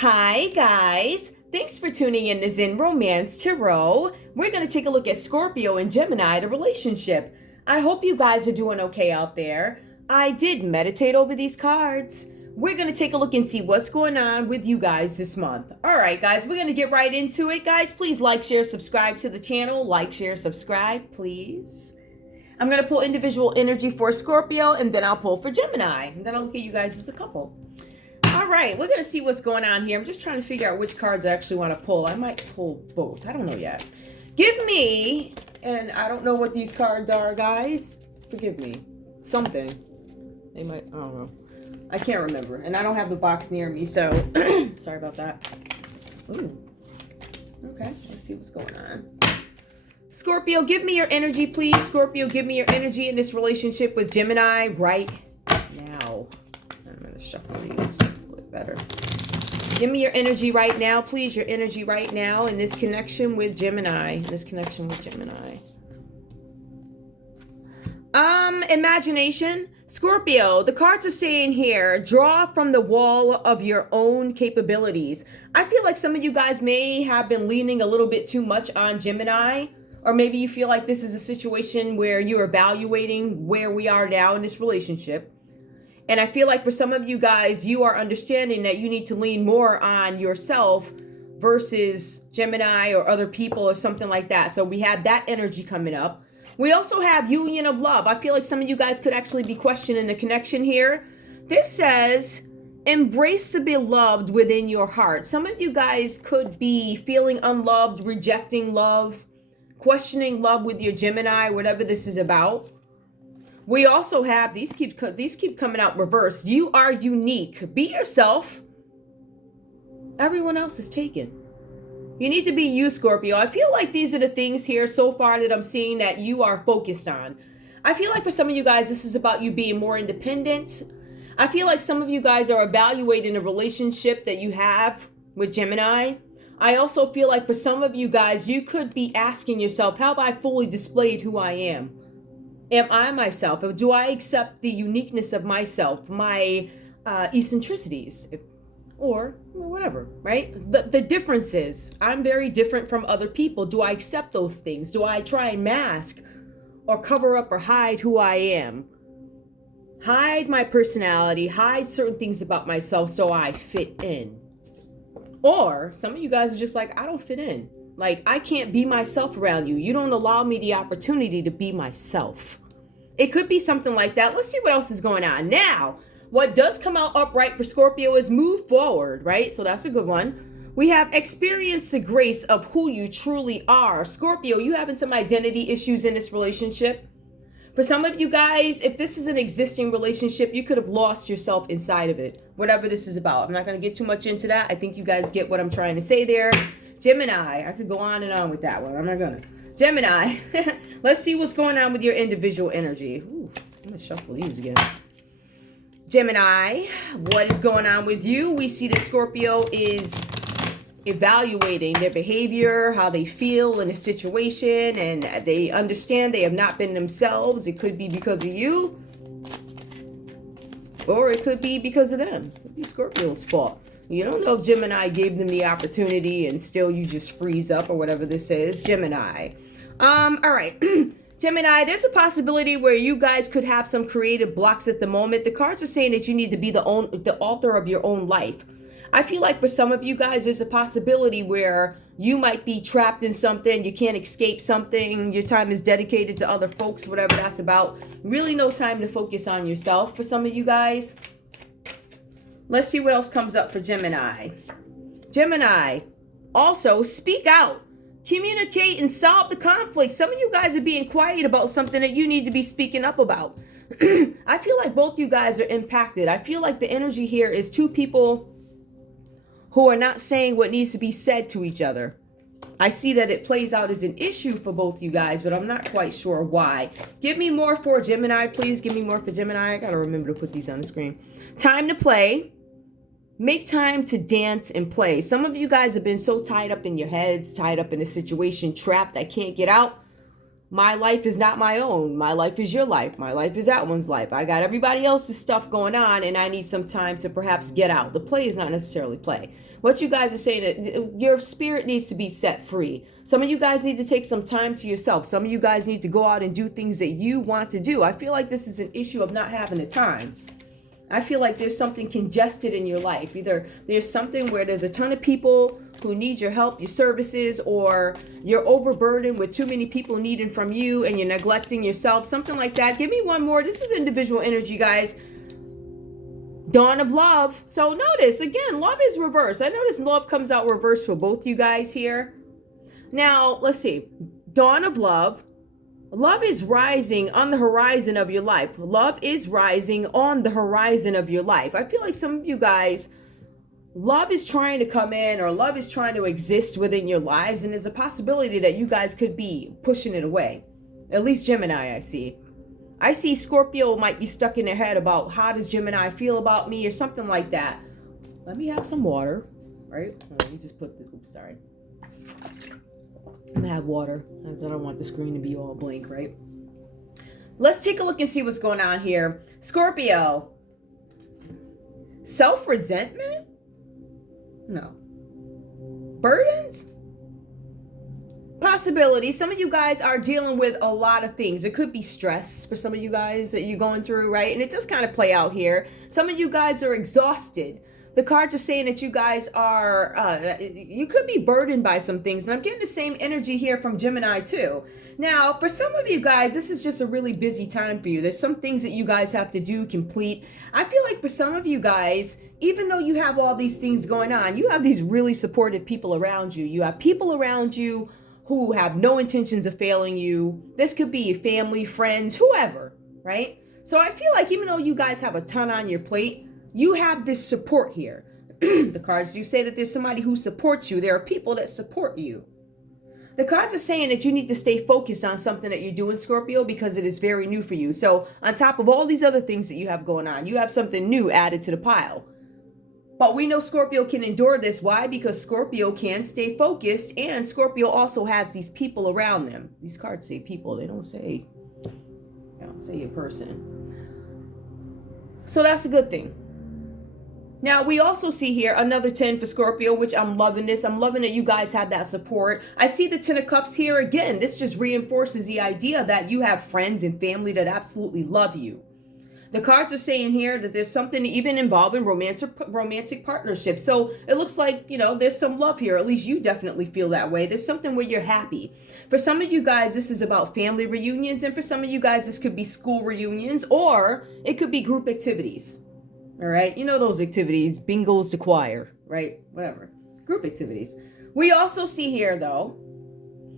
Hi guys, thanks for tuning in to Zen Romance Tarot. We're going to take a look at Scorpio and Gemini, the relationship. I hope you guys are doing okay out there. I did meditate over these cards. We're going to take a look and see what's going on with you guys this month. Alright guys, we're going to get right into it. Guys, please like, share, subscribe to the channel. Like, share, subscribe, please. I'm going to pull individual energy for Scorpio and then I'll pull for Gemini. And then I'll look at you guys as a couple. All right, we're going to see what's going on here. I'm just trying to figure out which cards I actually want to pull. I might pull both. I don't know yet. Give me, and I don't know what these cards are, guys. Forgive me. Something. They might, I don't know. I can't remember. And I don't have the box near me, so sorry about that. Ooh. Okay, let's see what's going on. Scorpio, give me your energy, please. Scorpio, give me your energy in this relationship with Gemini right now. I'm going to shuffle these. Better. Give me your energy right now, please. Your energy right now in this connection with Gemini. Imagination. Scorpio, the cards are saying here, draw from the wall of your own capabilities. I feel like some of you guys may have been leaning a little bit too much on Gemini, or maybe you feel like this is a situation where you're evaluating where we are now in this relationship. And I feel like for some of you guys, you are understanding that you need to lean more on yourself versus Gemini or other people or something like that. So we have that energy coming up. We also have union of love. I feel like some of you guys could actually be questioning the connection here. This says, embrace the beloved within your heart. Some of you guys could be feeling unloved, rejecting love, questioning love with your Gemini, whatever this is about. We also have, these keep coming out reversed. You are unique. Be yourself. Everyone else is taken. You need to be you, Scorpio. I feel like these are the things here so far that I'm seeing that you are focused on. I feel like for some of you guys, this is about you being more independent. I feel like some of you guys are evaluating a relationship that you have with Gemini. I also feel like for some of you guys, you could be asking yourself, have I fully displayed who I am? Am I myself? Or do I accept the uniqueness of myself, my eccentricities, or whatever, right? The difference is I'm very different from other people. Do I accept those things? Do I try and mask or cover up or hide who I am? Hide my personality, hide certain things about myself so I fit in. Or some of you guys are just like, I don't fit in. Like, I can't be myself around you. You don't allow me the opportunity to be myself. It could be something like that. Let's see what else is going on. Now, what does come out upright for Scorpio is move forward, right? So that's a good one. We have experience the grace of who you truly are. Scorpio, you having some identity issues in this relationship. For some of you guys, if this is an existing relationship, you could have lost yourself inside of it. Whatever this is about. I'm not going to get too much into that. I think you guys get what I'm trying to say there. Gemini, I could go on and on with that one. I'm not gonna. Gemini, let's see what's going on with your individual energy. Ooh, I'm gonna shuffle these again. Gemini, what is going on with you? We see that Scorpio is evaluating their behavior, how they feel in a situation, and they understand they have not been themselves. It could be because of you, or it could be because of them. It could be Scorpio's fault. You don't know if Gemini gave them the opportunity and still you just freeze up or whatever this is. Gemini. All right. Gemini, there's a possibility where you guys could have some creative blocks at the moment. The cards are saying that you need to be the author of your own life. I feel like for some of you guys, there's a possibility where you might be trapped in something. You can't escape something. Your time is dedicated to other folks, whatever that's about. Really no time to focus on yourself for some of you guys. Let's see what else comes up for Gemini. Gemini, also speak out. Communicate and solve the conflict. Some of you guys are being quiet about something that you need to be speaking up about. I feel like both you guys are impacted. I feel like the energy here is two people who are not saying what needs to be said to each other. I see that it plays out as an issue for both you guys, but I'm not quite sure why. Give me more for Gemini, please. Give me more for Gemini. I gotta remember to put these on the screen. Time to play. Make time to dance and play. Some of you guys have been so tied up in your heads, tied up in a situation, trapped, I can't get out. my life is not my own. My life is your life. My life is that one's life. I got everybody else's stuff going on, and I need some time to perhaps get out. The play is not necessarily play. What you guys are saying, that your spirit needs to be set free. Some of you guys need to take some time to yourself. Some of you guys need to go out and do things that you want to do. I feel like this is an issue of not having the time. I feel like there's something congested in your life. Either there's something where there's a ton of people who need your help, your services, or you're overburdened with too many people needing from you and you're neglecting yourself, something like that. Give me one more. This is individual energy, guys. Dawn of love. So notice, again, love is reversed. I notice love comes out reversed for both you guys here. Now, let's see. Dawn of love. Love is rising on the horizon of your life. Love is rising on the horizon of your life. I feel like some of you guys, love is trying to come in, or love is trying to exist within your lives. And there's a possibility that you guys could be pushing it away. At least Gemini, I see. I see Scorpio might be stuck in their head about how does Gemini feel about me or something like that. Let me have some water, right? Let me just put the, oops, sorry. I'm gonna have water. I don't want the screen to be all blank, right? Let's take a look and see what's going on here. Scorpio. Self-resentment? No. Burdens? Possibility. Some of you guys are dealing with a lot of things. It could be stress for some of you guys that you're going through, right? And it does kind of play out here. Some of you guys are exhausted. The cards are saying that you guys are, you could be burdened by some things. And I'm getting the same energy here from Gemini too. Now, for some of you guys, this is just a really busy time for you. There's some things that you guys have to do, complete. I feel like for some of you guys, even though you have all these things going on, you have these really supportive people around you. You have people around you who have no intentions of failing you. This could be family, friends, whoever, right? So I feel like even though you guys have a ton on your plate, you have this support here. The cards do say that there's somebody who supports you. There are people that support you. The cards are saying that you need to stay focused on something that you're doing, Scorpio, because it is very new for you. So on top of all these other things that you have going on, you have something new added to the pile. But we know Scorpio can endure this. Why? Because Scorpio can stay focused, and Scorpio also has these people around them. These cards say people. They don't say a person. So that's a good thing. Now, we also see here another 10 for Scorpio, which I'm loving this. I'm loving that you guys have that support. I see the 10 of Cups here again. This just reinforces the idea that you have friends and family that absolutely love you. The cards are saying here that there's something even involving romantic partnership. So it looks like, there's some love here. At least you definitely feel that way. There's something where you're happy. For some of you guys, this is about family reunions. And for some of you guys, this could be school reunions, or it could be group activities. All right. You know those activities, bingos to choir, right? Whatever. Group activities. We also see here, though,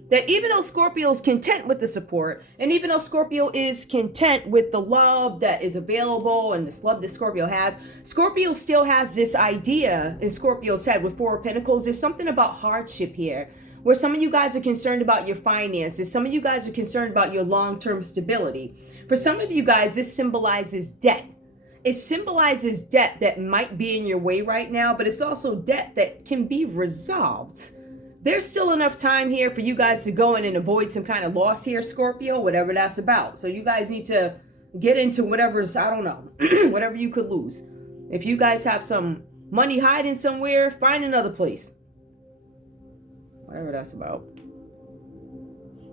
that even though Scorpio is content with the support, and even though Scorpio is content with the love that is available and this love that Scorpio has, Scorpio still has this idea in Scorpio's head with Four of Pentacles. There's something about hardship here, where some of you guys are concerned about your finances. Some of you guys are concerned about your long-term stability. For some of you guys, this symbolizes debt. It symbolizes debt that might be in your way right now, but it's also debt that can be resolved. There's still enough time here for you guys to go in and avoid some kind of loss here, Scorpio, whatever that's about. So you guys need to get into whatever's, I don't know, whatever you could lose. If you guys have some money hiding somewhere, find another place. Whatever that's about.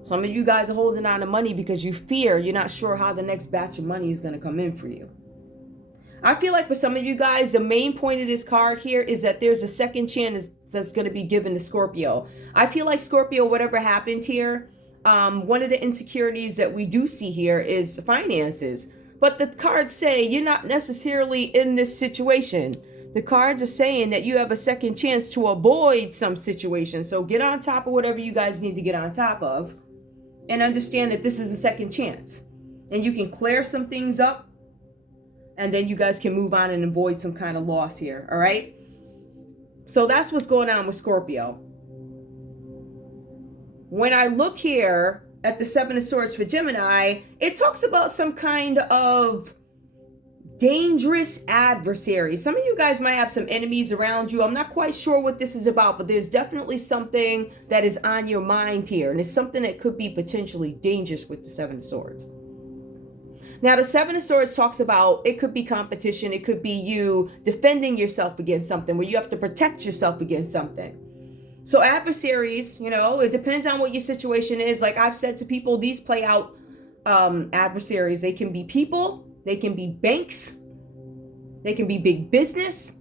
Some of you guys are holding on to money because you fear, you're not sure how the next batch of money is going to come in for you. I feel like for some of you guys, the main point of this card here is that there's a second chance that's going to be given to Scorpio. I feel like Scorpio, whatever happened here, one of the insecurities that we do see here is finances. But the cards say you're not necessarily in this situation. The cards are saying that you have a second chance to avoid some situation. So get on top of whatever you guys need to get on top of, and understand that this is a second chance. And you can clear some things up, and then you guys can move on and avoid some kind of loss here, all right? So that's what's going on with Scorpio. When I look here at the Seven of Swords for Gemini, it talks about some kind of dangerous adversaries. Some of you guys might have some enemies around you. I'm not quite sure what this is about, but there's definitely something that is on your mind here. And it's something that could be potentially dangerous with the Seven of Swords. Now, the Seven of Swords talks about, it could be competition. It could be you defending yourself against something, where you have to protect yourself against something. So adversaries, it depends on what your situation is. Like I've said to people, these play out adversaries. They can be people. They can be banks. They can be big business.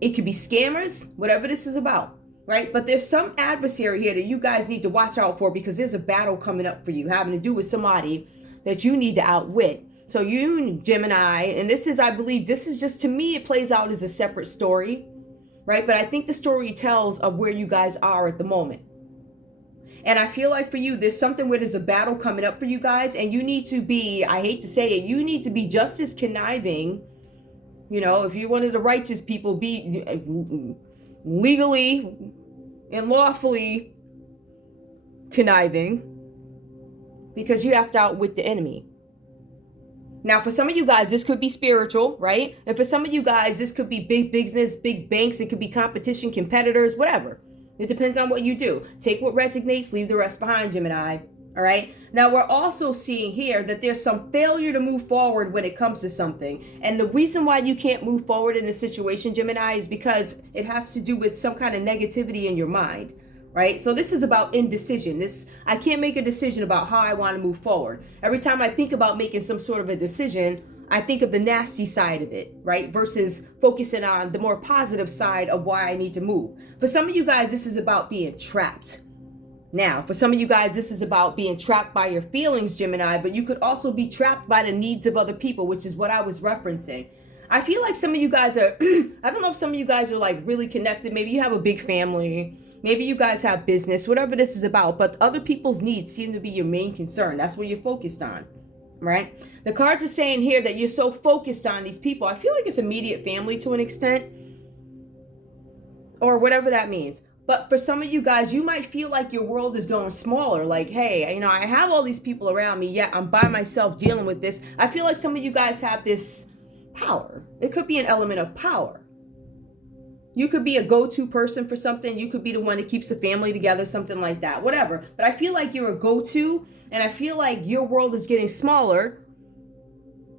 It could be scammers, whatever this is about, right? But there's some adversary here that you guys need to watch out for, because there's a battle coming up for you having to do with somebody that you need to outwit. So you, Gemini, and this is, I believe, this is just, to me, it plays out as a separate story, right? But I think the story tells of where you guys are at the moment. And I feel like for you, there's something where there's a battle coming up for you guys, and you need to be, I hate to say it, you need to be just as conniving. If you're one of the righteous people, be legally and lawfully conniving, because you have to outwit the enemy. Now, for some of you guys, this could be spiritual, right? And for some of you guys, this could be big business, big banks. It could be competition, competitors, whatever. It depends on what you do. Take what resonates, leave the rest behind, Gemini. All right. Now, we're also seeing here that there's some failure to move forward when it comes to something. And the reason why you can't move forward in a situation, Gemini, is because it has to do with some kind of negativity in your mind. Right? So this is about indecision. I can't make a decision about how I want to move forward. Every time I think about making some sort of a decision, I think of the nasty side of it, right? Versus focusing on the more positive side of why I need to move. For some of you guys, this is about being trapped. Now, for some of you guys, this is about being trapped by your feelings, Gemini, but you could also be trapped by the needs of other people, which is what I was referencing. I feel like some of you guys are, I don't know if some of you guys are like really connected. Maybe you have a big family. Maybe you guys have business, whatever this is about, but other people's needs seem to be your main concern. That's what you're focused on, right? The cards are saying here that you're so focused on these people. I feel like it's immediate family to an extent, or whatever that means. But for some of you guys, you might feel like your world is going smaller. Like, hey, I have all these people around me, yet I'm by myself dealing with this. I feel like some of you guys have this power. It could be an element of power. You could be a go-to person for something. You could be the one that keeps the family together, something like that, whatever. But I feel like you're a go-to, and I feel like your world is getting smaller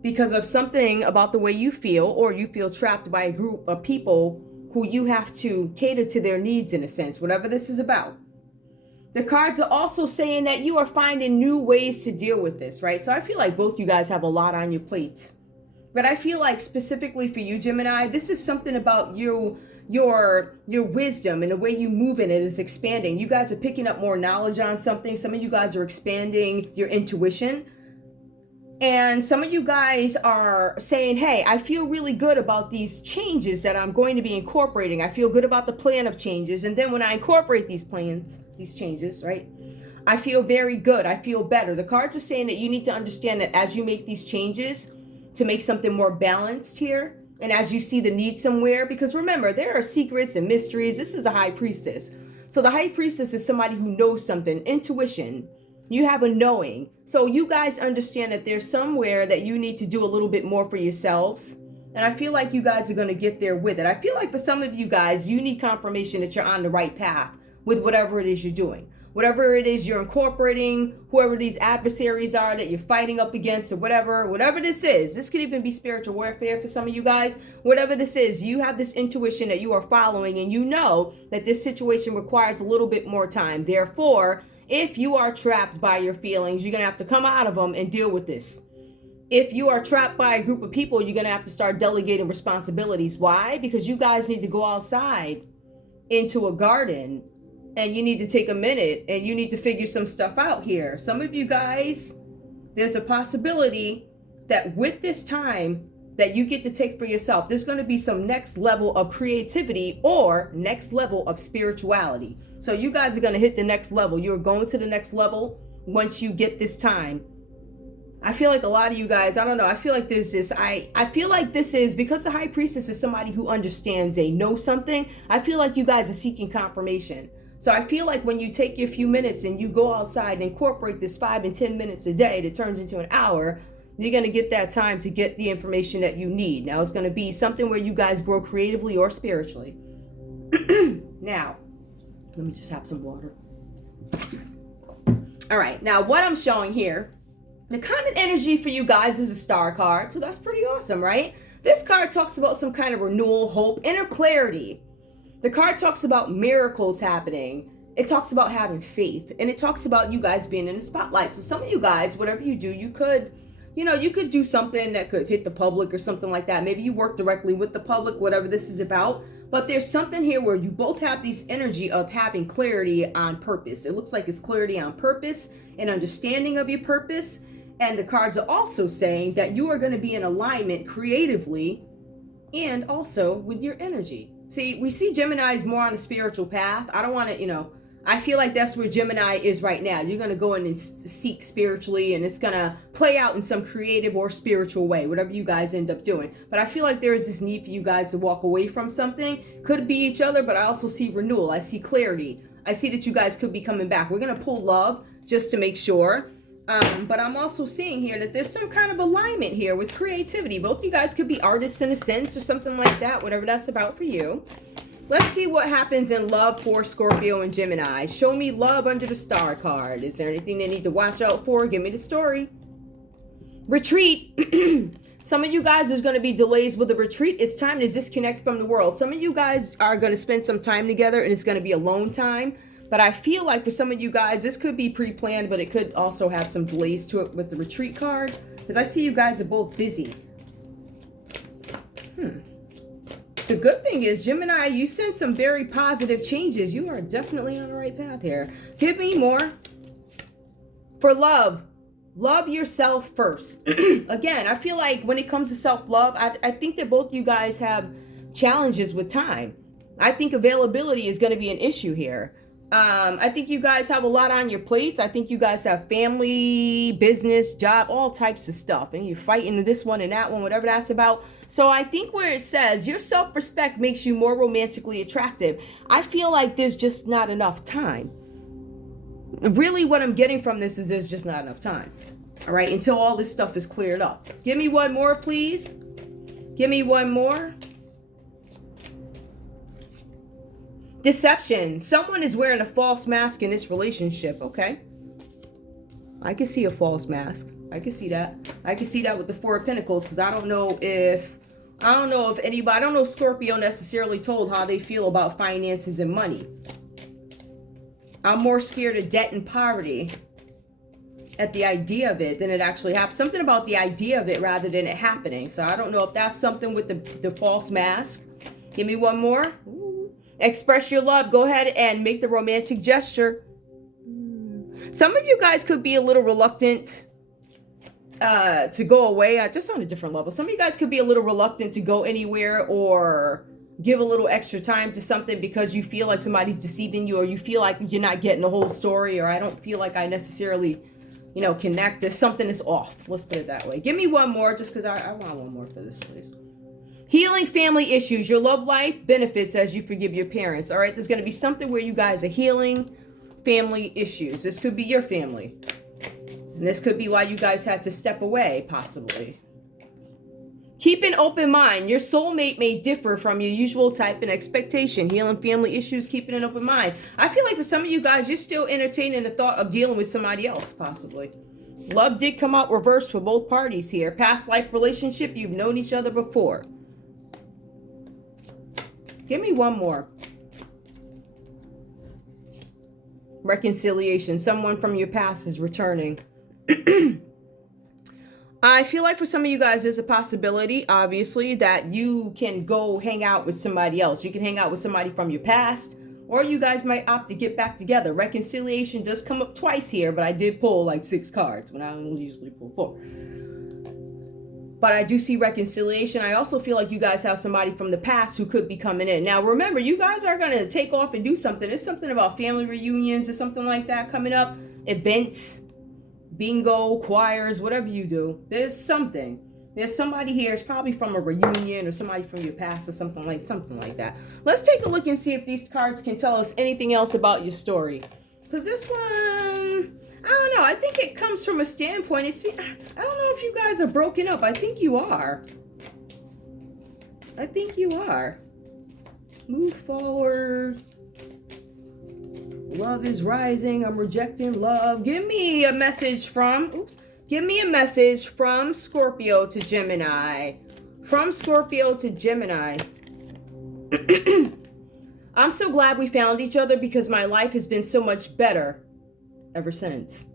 because of something about the way you feel, or you feel trapped by a group of people who you have to cater to their needs in a sense, whatever this is about. The cards are also saying that you are finding new ways to deal with this, right? So I feel like both you guys have a lot on your plates. But I feel like specifically for you, Gemini, this is something about you. Your wisdom and the way you move in it is expanding. You guys are picking up more knowledge on something. Some of you guys are expanding your intuition. And some of you guys are saying, hey, I feel really good about these changes that I'm going to be incorporating. I feel good about the plan of changes. And then when I incorporate these changes, right, I feel very good. I feel better. The cards are saying that you need to understand that as you make these changes to make something more balanced here, and as you see the need somewhere, because remember, there are secrets and mysteries. This is a high priestess. So the high priestess is somebody who knows something, intuition. You have a knowing. So you guys understand that there's somewhere that you need to do a little bit more for yourselves. And I feel like you guys are going to get there with it. I feel like for some of you guys, you need confirmation that you're on the right path with whatever it is you're doing. Whatever it is you're incorporating, whoever these adversaries are that you're fighting up against, or whatever this is. This could even be spiritual warfare for some of you guys. Whatever this is, you have this intuition that you are following, and you know that this situation requires a little bit more time. Therefore, if you are trapped by your feelings, you're going to have to come out of them and deal with this. If you are trapped by a group of people, you're going to have to start delegating responsibilities. Why? Because you guys need to go outside into a garden, and you need to take a minute, and you need to figure some stuff out here. Some of you guys, there's a possibility that with this time that you get to take for yourself, there's going to be some next level of creativity or next level of spirituality. So you guys are going to hit the next level. You're going to the next level once you get this time. I feel like a lot of you guys, I don't know, I feel like there's this, I feel like this is, because the high priestess is somebody who understands, they know something, I feel like you guys are seeking confirmation. So I feel like when you take your few minutes and you go outside and incorporate this 5 and 10 minutes a day that turns into an hour, You're going to get that time to get the information that you need. Now, it's going to be something where you guys grow creatively or spiritually. Now, let me just have some water. All right. Now, what I'm showing here, the common energy for you guys is a star card. So that's pretty awesome, right? This card talks about some kind of renewal, hope, inner clarity. The card talks about miracles happening. It talks about having faith. And it talks about you guys being in the spotlight. So some of you guys, whatever you do, you could do something that could hit the public or something like that. Maybe you work directly with the public, whatever this is about. But there's something here where you both have this energy of having clarity on purpose. It looks like it's clarity on purpose and understanding of your purpose. And the cards are also saying that you are going to be in alignment creatively and also with your energy. See, we see Gemini's more on a spiritual path. I don't want to, I feel like that's where Gemini is right now. You're going to go in and seek spiritually, and it's going to play out in some creative or spiritual way, whatever you guys end up doing. But I feel like there is this need for you guys to walk away from something. Could be each other, but I also see renewal. I see clarity. I see that you guys could be coming back. We're going to pull love just to make sure. But I'm also seeing here that there's some kind of alignment here with creativity. Both you guys could be artists in a sense or something like that, whatever that's about for you. Let's see what happens in love for Scorpio and Gemini. Show me love under the star card. Is there anything they need to watch out for? Give me the story. Retreat. Some of you guys, there's going to be delays with the retreat. It's time to disconnect from the world. Some of you guys are going to spend some time together, and it's going to be alone time. But I feel like for some of you guys, this could be pre-planned, but it could also have some delays to it with the retreat card. Because I see you guys are both busy. The good thing is, Gemini, you sent some very positive changes. You are definitely on the right path here. Give me more. For love, love yourself first. Again, I feel like when it comes to self-love, I think that both you guys have challenges with time. I think availability is going to be an issue here. I think you guys have a lot on your plates. I think you guys have family, business, job, all types of stuff. And you're fighting this one and that one, whatever that's about. So I think where it says your self-respect makes you more romantically attractive, I feel like there's just not enough time. Really what I'm getting from this is there's just not enough time. All right, until all this stuff is cleared up. Give me one more, please. Give me one more. Deception. Someone is wearing a false mask in this relationship, okay? I can see a false mask. I can see that. I can see that with the Four of Pentacles, because I don't know if anybody, I don't know if Scorpio necessarily told how they feel about finances and money. I'm more scared of debt and poverty at the idea of it than it actually happens. Something about the idea of it rather than it happening. So I don't know if that's something with the false mask. Give me one more. Express your love. Go ahead and make the romantic gesture. Some of you guys could be a little reluctant to go away. Just on a different level. Some of you guys could be a little reluctant to go anywhere or give a little extra time to something because you feel like somebody's deceiving you, or you feel like you're not getting the whole story, or I don't feel like I necessarily, connect. There's something that's off. Let's put it that way. Give me one more just because I want one more for this, please. Healing family issues. Your love life benefits as you forgive your parents. All right, there's going to be something where you guys are healing family issues. This could be your family. And this could be why you guys had to step away, possibly. Keep an open mind. Your soulmate may differ from your usual type and expectation. Healing family issues, keeping an open mind. I feel like for some of you guys, you're still entertaining the thought of dealing with somebody else, possibly. Love did come out reversed for both parties here. Past life relationship, you've known each other before. Give me one more. Reconciliation. Someone from your past is returning. I feel like for some of you guys, there's a possibility, obviously, that you can go hang out with somebody else. You can hang out with somebody from your past, or you guys might opt to get back together. Reconciliation does come up twice here, but I did pull like 6 cards when I only usually pull 4. But I do see reconciliation. I also feel like you guys have somebody from the past who could be coming in. Now, remember, you guys are going to take off and do something. It's something about family reunions or something like that coming up. Events, bingo, choirs, whatever you do. There's something. There's somebody here. It's probably from a reunion or somebody from your past or something like that. Let's take a look and see if these cards can tell us anything else about your story. Because this one, I don't know. I think it comes from a standpoint. I don't know if you guys are broken up. I think you are. I think you are. Move forward. Love is rising. I'm rejecting love. Give me a message from, give me a message from Scorpio to Gemini. From Scorpio to Gemini. I'm so glad we found each other because my life has been so much better ever since.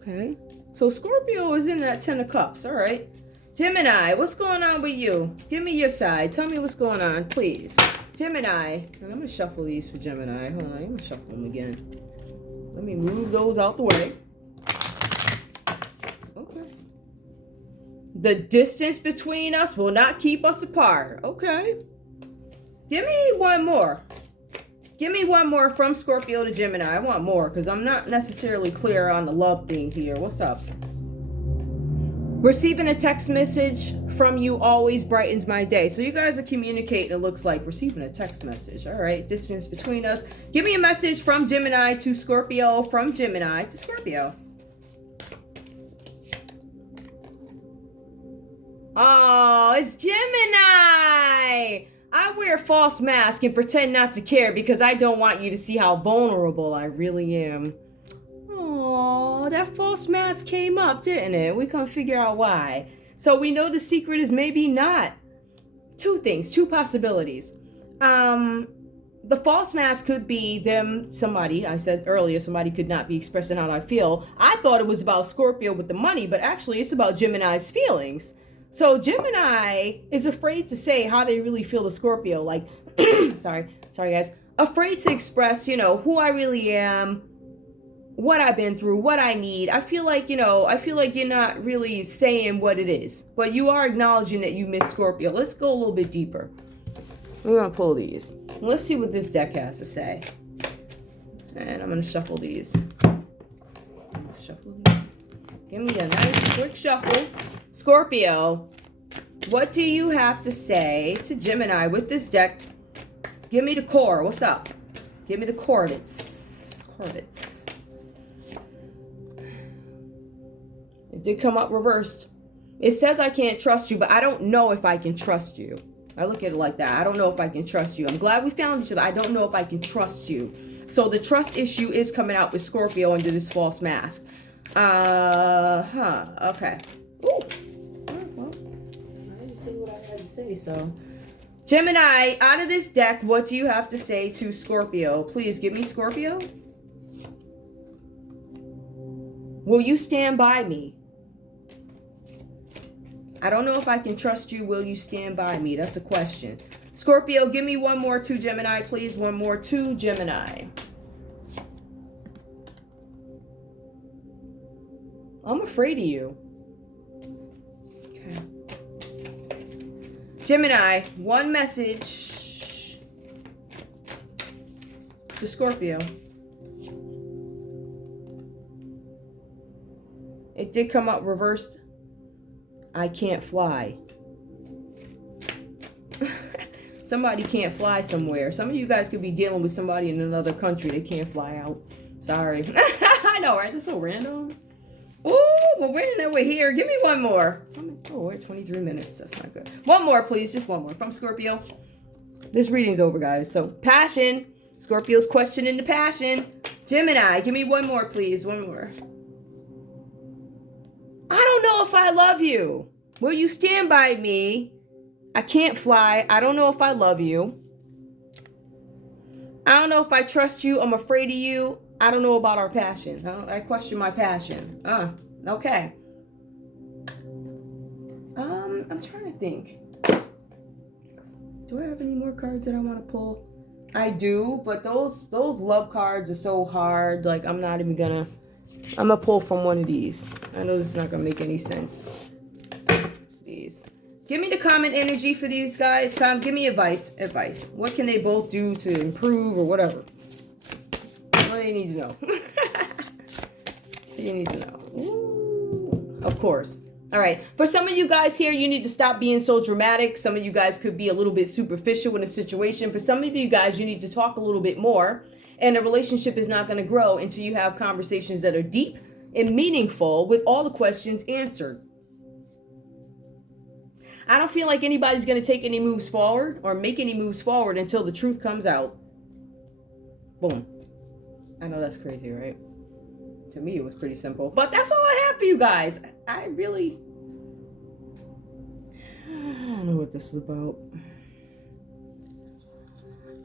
Okay. So Scorpio is in that 10 of cups. All right. Gemini, what's going on with you? Give me your side. Tell me what's going on, please. Gemini. And I'm going to shuffle these for Gemini. Hold on. I'm going to shuffle them again. Let me move those out the way. Okay. The distance between us will not keep us apart. Okay. Give me one more. Give me one more from Scorpio to Gemini. I want more because I'm not necessarily clear on the love thing here. What's up? Receiving a text message from you always brightens my day. So you guys are communicating, it looks like. Receiving a text message. All right. Distance between us. Give me a message from Gemini to Scorpio. From Gemini to Scorpio. Oh, it's Gemini. I wear a false mask and pretend not to care because I don't want you to see how vulnerable I really am. Oh, that false mask came up, didn't it? We couldn't figure out why. So we know the secret is maybe not. Two things, two possibilities. The false mask could be them, somebody, I said earlier, somebody could not be expressing how I feel. I thought it was about Scorpio with the money, but actually it's about Gemini's feelings. So Gemini is afraid to say how they really feel to Scorpio. Like, sorry guys. Afraid to express, who I really am, what I've been through, what I need. I feel like you're not really saying what it is, but you are acknowledging that you miss Scorpio. Let's go a little bit deeper. We're going to pull these. Let's see what this deck has to say. And I'm going to shuffle these. Give me a nice quick shuffle. Scorpio, what do you have to say to Gemini with this deck? Give me the core. What's up? Give me the coordinates. It did come up reversed. It says I can't trust you, but I don't know if I can trust you. I look at it like that. I don't know if I can trust you. I'm glad we found each other. I don't know if I can trust you. So the trust issue is coming out with Scorpio under this false mask. Okay. Ooh. Well, I didn't say what I had to say, so. Gemini, out of this deck, what do you have to say to Scorpio? Please give me Scorpio. Will you stand by me? I don't know if I can trust you. Will you stand by me? That's a question. Scorpio, give me one more to Gemini, please. One more to Gemini. I'm afraid of you. Okay. Gemini, one message to Scorpio. It did come up reversed. I can't fly. Somebody can't fly somewhere. Some of you guys could be dealing with somebody in another country. They can't fly out. Sorry. I know, right? That's so random. Oh, well, we're here. Give me one more. Oh, we're at 23 minutes. That's not good. One more, please. Just one more from Scorpio. This reading's over, guys. So, passion. Scorpio's questioning the passion. Gemini, give me one more, please. One more. I don't know if I love you. Will you stand by me? I can't fly. I don't know if I love you. I don't know if I trust you. I'm afraid of you. I don't know about our passion. I question my passion. Okay. I'm trying to think. Do I have any more cards that I want to pull? I do, but those love cards are so hard. Like, I'm not even gonna. I'm gonna pull from one of these. I know this is not gonna make any sense. These. Give me the common energy for these guys. Give me advice. What can they both do to improve or whatever? What do you need to know? You need to know. Ooh, of course. All right. For some of you guys here, you need to stop being so dramatic. Some of you guys could be a little bit superficial in a situation. For some of you guys, you need to talk a little bit more. And a relationship is not going to grow until you have conversations that are deep and meaningful with all the questions answered. I don't feel like anybody's going to take any moves forward or make any moves forward until the truth comes out. Boom. I know that's crazy, right? To me, it was pretty simple. But that's all I have for you guys. I don't know what this is about.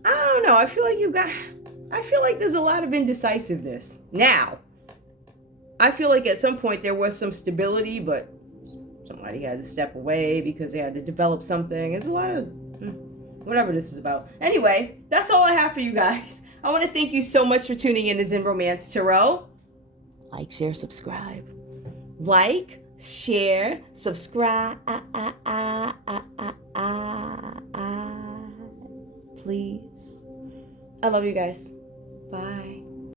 I don't know. I feel like there's a lot of indecisiveness. Now, I feel like at some point there was some stability, but somebody had to step away because they had to develop something. It's a lot of whatever this is about. Anyway, that's all I have for you guys. I want to thank you so much for tuning in to Zen Romance Tarot. Like, share, subscribe. Like, share, subscribe. Please. I love you guys. Bye.